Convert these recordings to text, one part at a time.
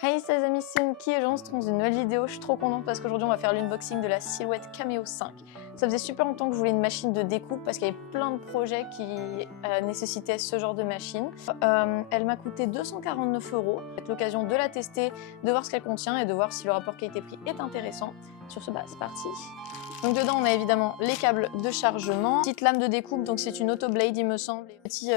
Hey les amis, c'est Niki et je se trouve dans une nouvelle vidéo. Je suis trop contente parce qu'aujourd'hui on va faire l'unboxing de la Silhouette Cameo 5. Ça faisait super longtemps que je voulais une machine de découpe parce qu'il y avait plein de projets qui nécessitaient ce genre de machine. Elle m'a coûté 249 €. C'est l'occasion de la tester, de voir ce qu'elle contient et de voir si le rapport qualité-prix est intéressant. Sur ce, c'est parti. Donc dedans on a évidemment les câbles de chargement, petite lame de découpe, donc c'est une Autoblade il me semble, petit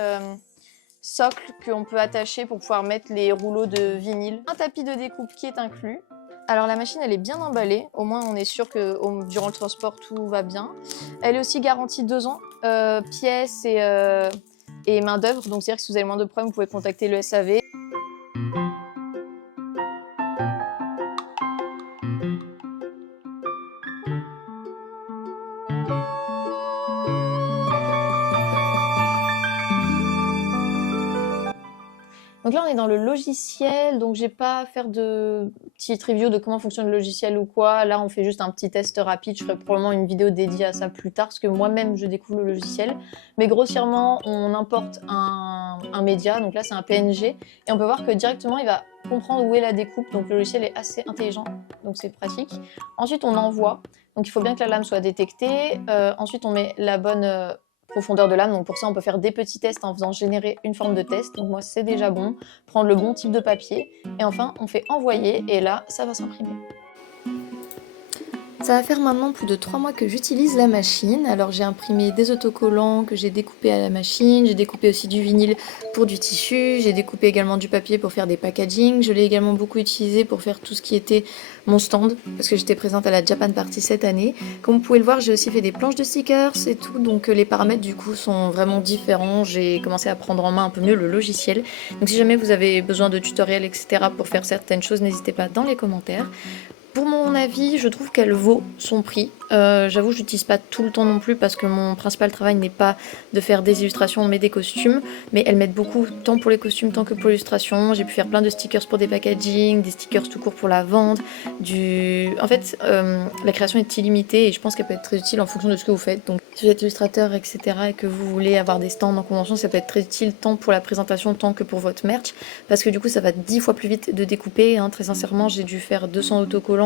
socle qu'on peut attacher pour pouvoir mettre les rouleaux de vinyle, un tapis de découpe qui est inclus. Alors la machine elle est bien emballée, au moins on est sûr que durant le transport tout va bien. Elle est aussi garantie 2 ans, pièces et main d'œuvre, donc c'est-à-dire que si vous avez moins de problèmes vous pouvez contacter le SAV. Donc là on est dans le logiciel, donc j'ai pas à faire de petite review de comment fonctionne le logiciel ou quoi. Là on fait juste un petit test rapide, je ferai probablement une vidéo dédiée à ça plus tard parce que moi-même je découvre le logiciel. Mais grossièrement on importe un média, donc là c'est un PNG, et on peut voir que directement il va comprendre où est la découpe, donc le logiciel est assez intelligent, donc c'est pratique. Ensuite on envoie, donc il faut bien que la lame soit détectée. Ensuite on met la bonne profondeur de lame, donc pour ça on peut faire des petits tests en faisant générer une forme de test, donc moi c'est déjà bon, prendre le bon type de papier, et enfin on fait envoyer, et là ça va s'imprimer. Ça va faire maintenant plus de 3 mois que j'utilise la machine. Alors j'ai imprimé des autocollants que j'ai découpés à la machine, j'ai découpé aussi du vinyle pour du tissu, j'ai découpé également du papier pour faire des packaging. Je l'ai également beaucoup utilisé pour faire tout ce qui était mon stand, parce que j'étais présente à la Japan Party cette année. Comme vous pouvez le voir, j'ai aussi fait des planches de stickers et tout, donc les paramètres du coup sont vraiment différents. J'ai commencé à prendre en main un peu mieux le logiciel. Donc si jamais vous avez besoin de tutoriels, etc. pour faire certaines choses, n'hésitez pas dans les commentaires. Pour mon avis, je trouve qu'elle vaut son prix. J'avoue, je l'utilise pas tout le temps non plus parce que mon principal travail n'est pas de faire des illustrations mais des costumes. Mais elles m'aident beaucoup tant pour les costumes tant que pour l'illustration. J'ai pu faire plein de stickers pour des packaging, des stickers tout court pour la vente. En fait, la création est illimitée et je pense qu'elle peut être très utile en fonction de ce que vous faites. Donc si vous êtes illustrateur, etc. et que vous voulez avoir des stands en convention, ça peut être très utile tant pour la présentation tant que pour votre merch. Parce que du coup, ça va 10 fois plus vite de découper. Hein. Très sincèrement, j'ai dû faire 200 autocollants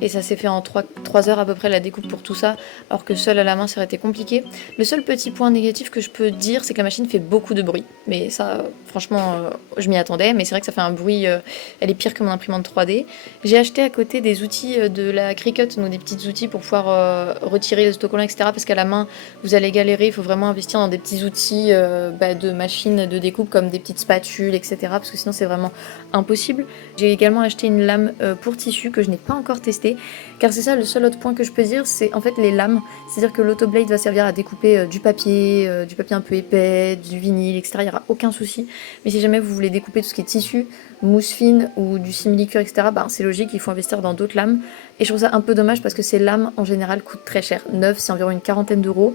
et ça s'est fait en 3 heures à peu près la découpe pour tout ça, alors que seul à la main ça aurait été compliqué. Le seul petit point négatif que je peux dire, c'est que la machine fait beaucoup de bruit, mais ça franchement je m'y attendais, mais c'est vrai que ça fait un bruit, elle est pire que mon imprimante 3D. J'ai acheté à côté des outils de la Cricut, donc des petits outils pour pouvoir retirer les autocollants, etc. parce qu'à la main vous allez galérer, il faut vraiment investir dans des petits outils de machine de découpe comme des petites spatules, etc. parce que sinon c'est vraiment impossible. J'ai également acheté une lame pour tissu que je n'ai pas encore testé, car c'est ça le seul autre point que je peux dire, c'est en fait les lames. C'est-à-dire que l'Autoblade va servir à découper du papier un peu épais, du vinyle, etc. Il n'y aura aucun souci. Mais si jamais vous voulez découper tout ce qui est tissu, mousse fine ou du simili-cuir, etc., c'est logique, il faut investir dans d'autres lames. Et je trouve ça un peu dommage parce que ces lames en général coûtent très cher. Neuves, c'est environ une quarantaine d'euros.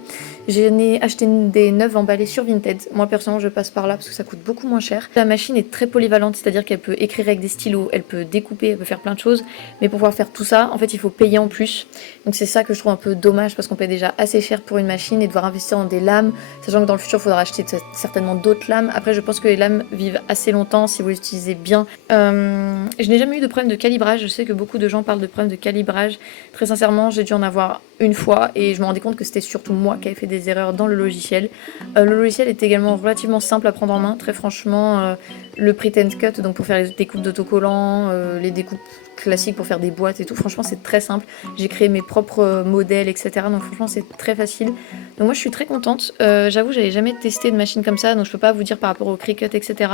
J'en ai acheté des neuves emballées sur Vinted. Moi personnellement, je passe par là parce que ça coûte beaucoup moins cher. La machine est très polyvalente, c'est-à-dire qu'elle peut écrire avec des stylos, elle peut découper, elle peut faire plein de choses. Mais pour pouvoir faire tout ça, en fait, il faut payer en plus. Donc c'est ça que je trouve un peu dommage parce qu'on paye déjà assez cher pour une machine et devoir investir dans des lames, sachant que dans le futur, il faudra acheter certainement d'autres lames. Après, je pense que les lames vivent assez longtemps si vous les utilisez bien. Je n'ai jamais eu de problème de calibrage. Je sais que beaucoup de gens parlent de problème de calibrage. Très sincèrement, j'ai dû en avoir une fois et je me rendais compte que c'était surtout moi qui avais fait des erreurs dans le logiciel. Le logiciel est également relativement simple à prendre en main. Très franchement, le Pretend Cut, donc pour faire les découpes d'autocollants, les découpes classiques pour faire des boîtes et tout, franchement c'est très simple. J'ai créé mes propres modèles, etc. donc franchement c'est très facile. Donc moi je suis très contente. J'avoue j'avais jamais testé de machine comme ça, donc je peux pas vous dire par rapport au Cricut, etc.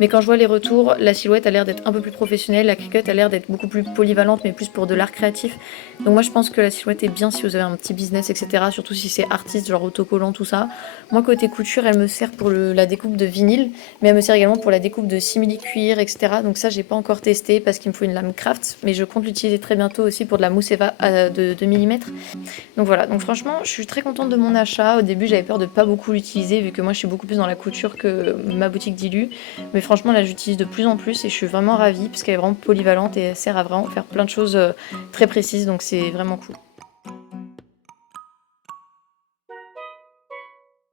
mais quand je vois les retours, la Silhouette a l'air d'être un peu plus professionnelle, la Cricut a l'air d'être beaucoup plus polyvalente mais plus pour de l'art créatif. Donc moi je pense que la Silhouette est bien si vous avez un petit business, etc. surtout si c'est artiste, genre autocollant, tout ça. Moi côté couture elle me sert pour la découpe de vinyle, mais elle me sert également pour la découpe de simili-cuir, etc. donc ça j'ai pas encore testé parce qu'il me faut une lame craft, mais je compte l'utiliser très bientôt aussi pour de la mousse Eva de 2 mm. Donc voilà, donc franchement je suis très contente de mon achat. Au début j'avais peur de pas beaucoup l'utiliser vu que moi je suis beaucoup plus dans la couture que ma boutique Dilu, mais franchement là j'utilise de plus en plus et je suis vraiment ravie parce qu'elle est vraiment polyvalente et elle sert à vraiment faire plein de choses très précises, donc c'est vraiment cool.